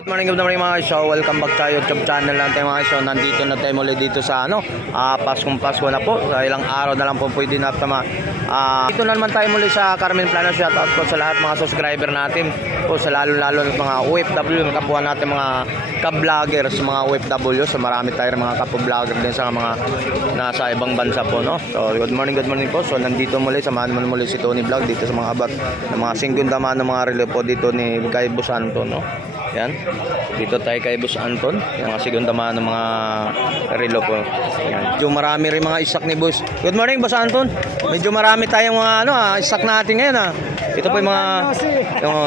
Good morning mga guys. So, welcome back tayo YouTube channel natin mga guys. So, nandito na tayo muli dito sa Paskong Pasko na po. Sa ilang araw na lang po pwede na tama. Dito na naman tayo muli sa Carmen Plano. Shoutout po sa lahat mga subscriber natin. Po sa lalo-lalo ng mga OFW, mga kapwa natin mga ka-vloggers, mga OFW. So, marami tayo mga kapwa-vlogger din sa mga nasa ibang bansa po, no? So, good morning po. So, nandito muli, samahan mo muli si Tony Vlog dito sa mga abat ng mga singgundaman ng mga relay po dito ni Kaibo Santo, no? Yan. Dito tayo kay Boss Anton. Yung mga sigundaman ng mga relo po. Yan. Medyo marami rin mga isak ni Boss. Good morning, Boss Anton. Medyo marami tayong mga isak natin ngayon. Ito po yung mga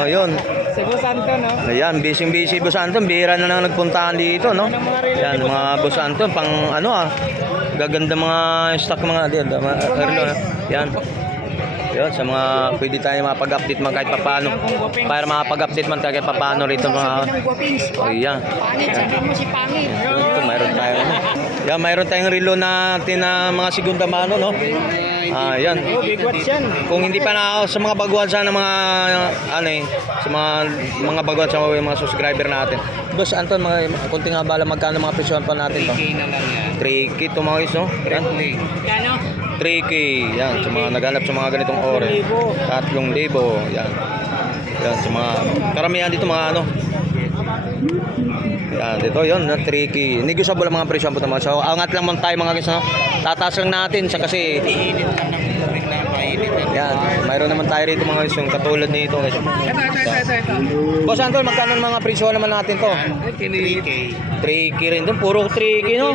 yun. Si Boss Anton, no? Ayan, busy Boss Anton. Bihira na lang nagpuntahan dito, no? Yan, mga Boss Anton pang gaganda mga stock mga relo. Yan. Yun, sa mga pwede tayo mapag-update man kahit papaano. Para makapag-update man kahit papaano rito mga... Oh, yeah. Ito, mayroon tayo. Yan, mayroon tayong relo natin na mga segunda mano, no? Yan. Kung hindi pa na sa mga baguhan sa mga sa mga baguhan sa mga subscriber natin. Boss Anton, kunting abala magkano mga presyon pa natin to? 3K na lang yan. 3K to mga guys, no? Yan. Kano? 3K, yan, sa mga naghanap sa mga ganitong ore. 3,000, yan. Yan, sa mga, karamihan dito mga yan, dito, yun, 3K. Negotiable ang mga presyo po naman. So, angat lang man tayo mga guys, no? Tataas lang natin sa kasi... Iinit lang ng tubig na painit. Yan, mayroon naman tayo rito mga guys, yung katulad nito. Ito. Boss Anton, magkano mga presyo naman natin to? 3K. 3K rin din, puro 3K, no?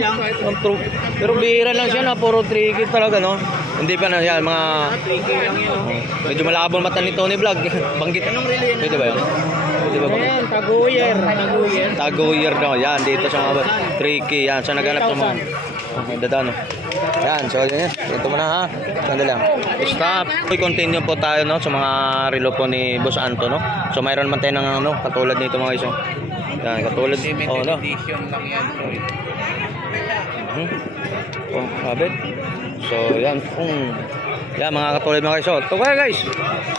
Pero bihira lang siya na, puro 3K talaga, no? Hindi pa na yan, mga... 3K lang yun, no? Medyo malabo mata ni Tony Vlog. Banggit. Anong relo yan? Pwede ba yun? Pwede ba ba? Ayan, Taguyer. Taguyer daw. Yan, dito sa mga 3K. Yan, sa naganap sa mga... Dadano. Yan, so yan. Ito muna ha. Sandali lang. Stop. Continue po tayo, no, sa mga relo po ni Boss Anto, no? So mayroon man tayo ng katulad nito mga iso. Yan, katulad. Oh, no? Edition lang yan. Oh, habit. So yan, yan mga katulad mga guys. So, ito kaya guys.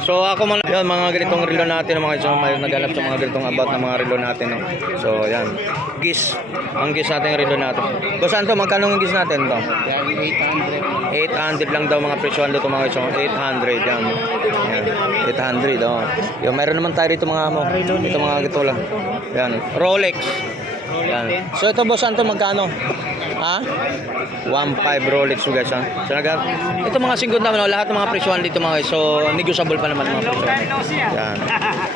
So ako man yan mga ganitong relo natin mga guys. So, may naghanap sa mga ganitong about na mga relo natin, no. So yan. Gis. Ang gis natin yung relo natin. Boss Anto, magkano ang gis natin to? Yan, 800 lang daw mga presyon dito mga guys. 800 yan. Yan. 800 oh. Yung mayroon naman tayo dito mga ito mga gito lang. Yan. Rolex. Yan. So ito Boss Anto, magkano? 1.5 Rolex guys, ha. So ito mga singgod naman, lahat ng mga presyon dito mga guys. So negotiable pa naman mga presyon. Yan.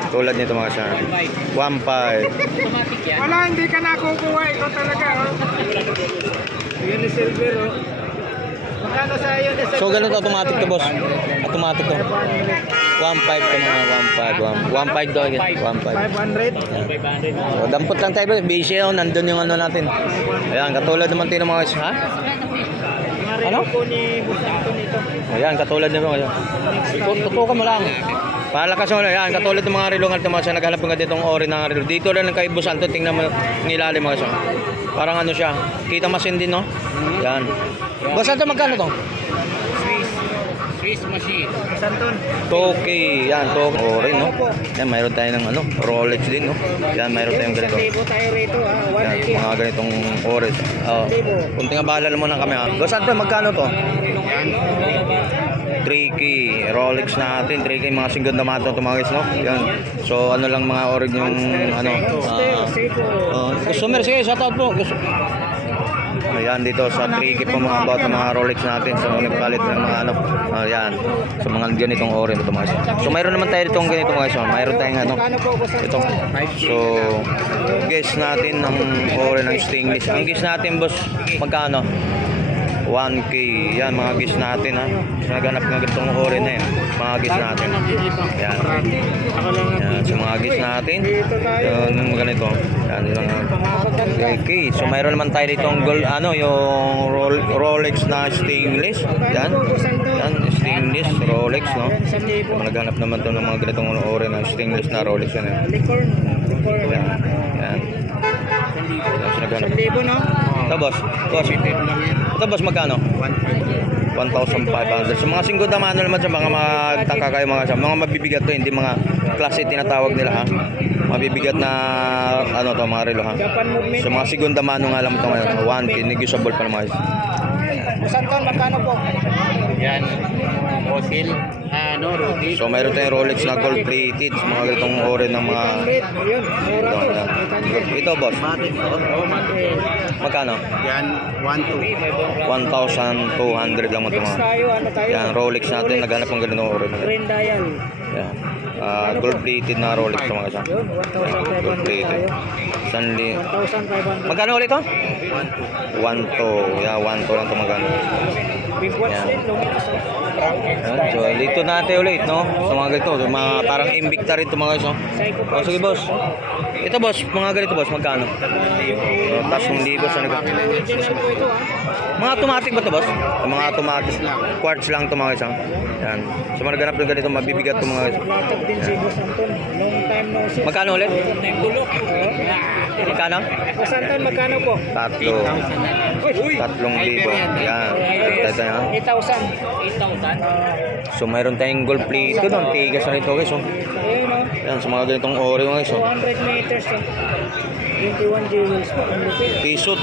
Tulad nito mga guys. 1.5. automatic yan. Wala, hindi ka nakukuha. Ito talaga. Yan ni Silver. Magkano sa iyo? So ganun automatic to boss. Automatic to. 1.5 to mga 1.5 daw again. 1.5. 500. So dampot lang tayo, busy nandun yung natin. Ayan, katulad naman tayo ng mga guys, ha? Ano? Po ni Boss Anton ito. Ayan, katulad naman kayo. Tutukan mo lang. Palakas mo lang. Ayan, katulad ng mga relo nga sa naghanap ng ditong ori ng relo. Dito lang kay Boss Anton, tingnan mo nilalim mga guys. Parang siya. Kita masin din, no? Yan. Boss Anton, magkano to? Swiss machine. Boss Anton. Toki, yan, Toki. Ori, no? Yan, mayroon tayo ng Rolex din, no? Yan, mayroon tayong ganito. Libo tayo rito, ha. Yan, 1K. mga ganitong ori. Kunting abala mo na kami, ha? Boss Anton, magkano to? Yan. 3K, Rolex natin, 3K, mga singganda mato ito mga guys, no? Yan. So, lang mga orig yung, customer, sige, shoutout po. Ayan, dito sa 3K po mga about ng mga Rolex natin. So, nagpalit ng mga yan. So, mga ganitong orin ito mga guys. So, mayroon naman tayo ditong ganito mga guys. Mayroon tayong ito. So, guess natin ng orin ng stainless. Ang guess natin, boss, magkano? 1K. Yan, mga gis natin, ha. Naganap ng ganitong ore na yan. Mga gis natin. Yan. Yan, so mga gis natin. Yung ganito. Yan, yung 3K. So mayroon naman tayo ditong gold, yung Rolex na stainless. Yan. Yan, stainless Rolex, no. So naganap naman ito ng mga ganitong ore na stainless na Rolex yan. Yan. Yan. So naganap. 1,000, no? Ito boss. Ito boss magkano? 1,500. So mga singgod naman naman sa mga magtaka kayo mga mabibigat to, hindi mga klase tinatawag nila ha. mabibigat na ano to mga relo ha. Japan movement. So mga segunda mano nga lang ito ngayon. 1K, negotiable pa naman. Boss Anton, magkano po? Yan. Fossil. Rolex. So mayroon tayong Rolex na gold plated. Mga ganitong ore ng mga... 800. Ayun, mura Ito, to. yan. 800. Ito boss, magkano? Yan. 1,200. 1,200 lang mo ito Next mga. tayo, ano tayo? Yan, Rolex natin. Naghanap ng ganitong ore. Grand dial. Yan. Gold plated na Rolex ito mga isa. Yun, Gold 1,500 plated. tayo. Sanli. 1,500. Magkano ulit ito? 1,200. Yeah, 1,200 lang ito magkano. Big watch Yan. din, luminas. Yan, so dito natin ulit, no? Sa mga ganito, so, mga parang Invicta rin ito mga guys, no? Psycho Oh, sige boss. Ito boss, mga ganito boss, magkano? So, tas ng libo sa nag... Original po ito, ha? Mga automatic ba ito boss? Mga automatic. Quartz lang ito mga guys, ha? Yan. So mga ganap ng ganito, mabibigat ito mga guys. Latag din si Boss Anton. Long time no see. Magkano ulit? Tulok. Magkano? Boss Anton, magkano po? 3,000. Yan. Ito ha? 8,000. So mayroon tayong gold plate ito, ang tigas na ito guys, oh. Ayun, no? Yan, sa mga ganitong ore mga guys, oh. 200 meters, no? 21 jewels po. Ang lupit. T-suit.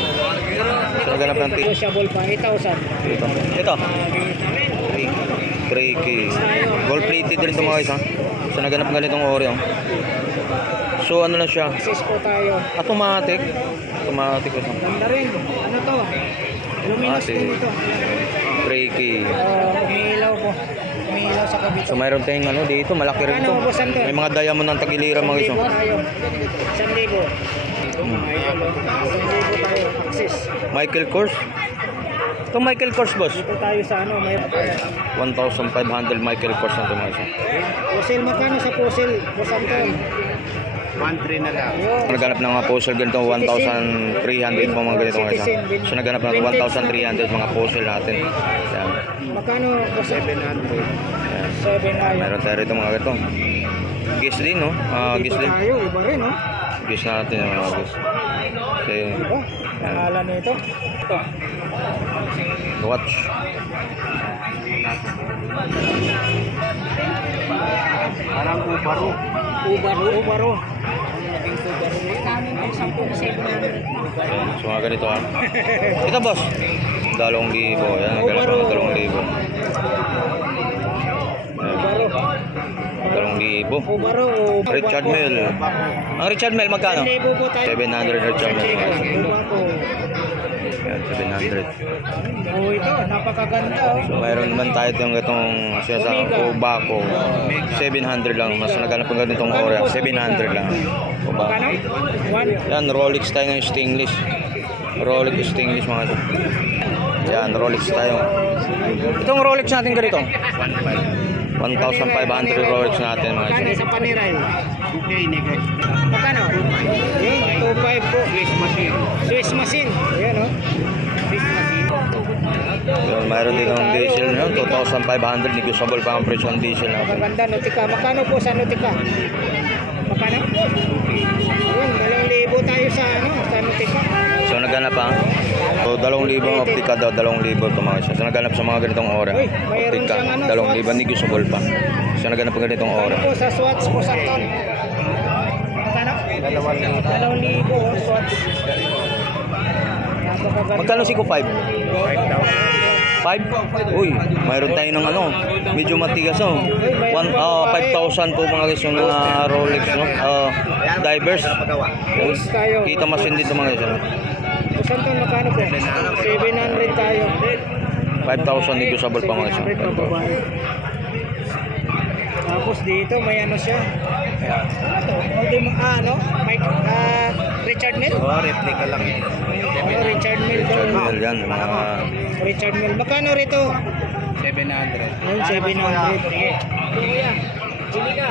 So naganap ng T-suit. Negotiable pa, 8,000. Ito. 3K. Gold plated din ito mga guys, ha? So naganap ng ganitong ore, oh. So ano na siya? Access po tayo. Automatic. Automatic ito. Ganda rin. Ano to? Luminous Ate. din ito. 3K. Umiilaw po. Umiilaw sa kabito. So mayroon tayong ano dito, malaki rin ito. Ano, boss, Anton? May mga diamond ng tagiliran mga guys, oh. 1,000. 1,000 tayo. Access. Michael Kors. Ito Michael Kors boss. Dito tayo sa ano, may 1,500 Michael Kors na ito mga guys. puzzle. Magkano sa puzzle? Boss Anton. 1,300 na lang. Yun. Naghanap ng mga puzzle ganito, 1,300 po mga ganito mga guys, ha? So naghanap ng 1,300 mga puzzle natin. Yan. Magkano? Boss? 700. Yan. 7 ayun. Meron tayo rito mga ganito. Guess din, no? Guess din. Tayo, iba rin, no? Guess natin yung mga guess. Okay. Iba. Pangalan nito. Ito. Watch. Parang ubaro. Ubaro. So mga ganito, ha? Ito boss. 2,000. Yan, naghanap ng 2,000. Ubaro. 2,000. Ubaro. Richard Mille. Ang Richard Mille magkano? 1,000 po tayo. 700 Richard Mille. Ubaro. Yan, 700. Oh, ito. Napakaganda, oh. So mayroon naman tayo itong sinasama Obako. 700 lang. Mas naghanap ng ganitong ore. 700 lang. Obako. Magkano? 1. Yan, Rolex tayo ng stainless. Rolex stainless mga ito. Yan, Rolex tayo. Itong Rolex natin ganito. 1,500 Rolex natin mga Magkano ito. sa Paniray? Okay, negos. Magkano? Yun, 2.5 po. Swiss machine. Swiss machine. Ayan, oh. Swiss machine. Yun, mayroon din ng diesel yun. 2,500. Negotiable pa ang presyo ng diesel natin. Maganda, Nautica. Magkano po sa Nautica? Magkano? Yun, 2,000 tayo sa ano, sa Nautica. So naghanap pa. So 2,000 optika daw, 2,000 ito mga siya. So naghanap sa mga ganitong ore. Uy, mayroon Optika, siyang ano, 2,000 negotiable pa. So naghanap pa ganitong ore. Magkano po sa Swatch po sa Ton? Magkano? 2,000 oh, Swatch. Napakaganda. Magkano si ko 5? 5? Uy, mayroon tayo ng ano, medyo matigas, oh. 5,000 po mga guys yung mga Rolex, no? Divers. Uy, Tayo. kita masin dito mga guys, ano? Sa Ton, magkano po? 700 tayo. 5,000 negotiable pa mga guys. 700 pa babae. Tapos dito may ano siya. Ano? Mike, Richard Mille? Oh, replica lang eh. Richard Mille. Richard Mille yan, mga... Richard Mille. Magkano rito? 700. Ayun, 700. Sige.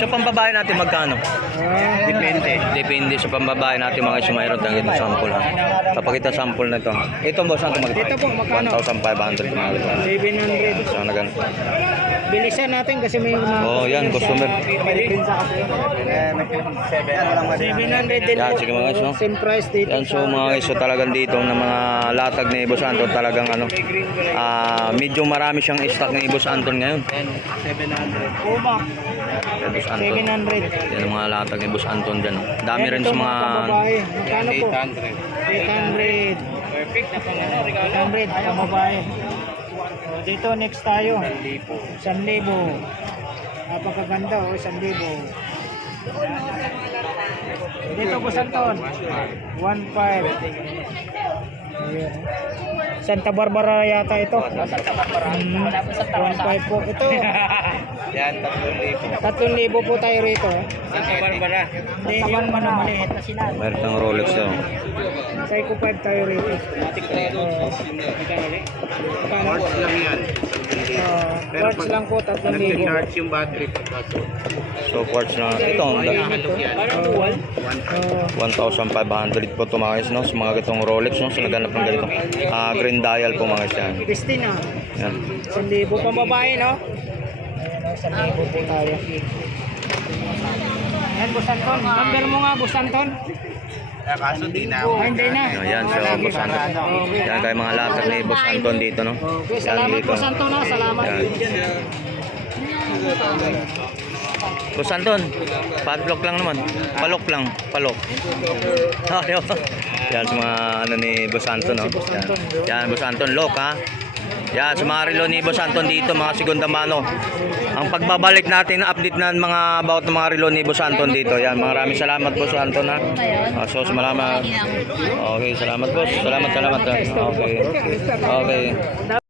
Sa pambabae natin magkano? Depende. Depende sa pambabae natin mga guys, mayroon tayong ganitong sample, ha? Papakita sample na ito. Ito boss, saan ito magkano? Dito po, magkano? 1,500 mga guys. 700. So nagano. Bilisan natin kasi may mga... Oh, yan, customer. May prinsa kasi. 700 din Yan, po. sige mga guys, no? Same price dito. Yan, so mga guys, so talagang dito ng mga latag ni Boss Anton, talagang ano, medyo marami siyang stock ni Boss Anton ngayon. 700. Uma. Yan, Boss Anton. 700. Yan ang mga latag ni Boss Anton dyan. Oh. Dami rin sa mga... babae. Magkano po? 800. 800. Perfect na pang ano, regalo. 800 sa babae. Dito next tayo. 1,000. 1,000. Napakaganda oh, 1,000. Dito po Santon. 1,500. Ayan. Santa Barbara yata ito. Santa Barbara. 1,500 po. Ito. Yan, 3,000. 3,000 po tayo rito. Santa Barbara. Hindi, yung maliit na sinan. Meron ng Rolex yun. Psycho 5 tayo rito. Quartz lang yan. Quartz lang po, 3,000. Nag-charge yung battery pagkaso. So, quartz na. Ito, Halog yan. 1,500 po ito mga guys, no? Sa mga ganitong Rolex, no? Sa naganap ng ganito. Green dial po mga guys yan. Christina, Yan. 1,000 pang babae, no? Ayan, 1,000 po tayo. Ayan, Boss Anton. Number mo nga, Boss Anton. Kaso di na. Hindi na. Yan, so Boss Anton. Yan kayo mga latag ni Boss Anton dito, no? Okay, Yan salamat dito. Boss Anton, ha? Salamat. Yan. Boss Anton, padlock lang naman. Palok lang, palok. Ayaw. Yan sa mga ano ni Boss Anton, no? Yan, yan Boss Anton, lock ha. Yan, sa mga relo ni Boss Anton dito, mga segunda mano. Ang pagbabalik natin, update na mga about ng mga relo ni Boss Anton dito. Yan, maraming salamat Boss Anton ha. So, salamat. Okay, salamat boss. Salamat. Okay. Okay.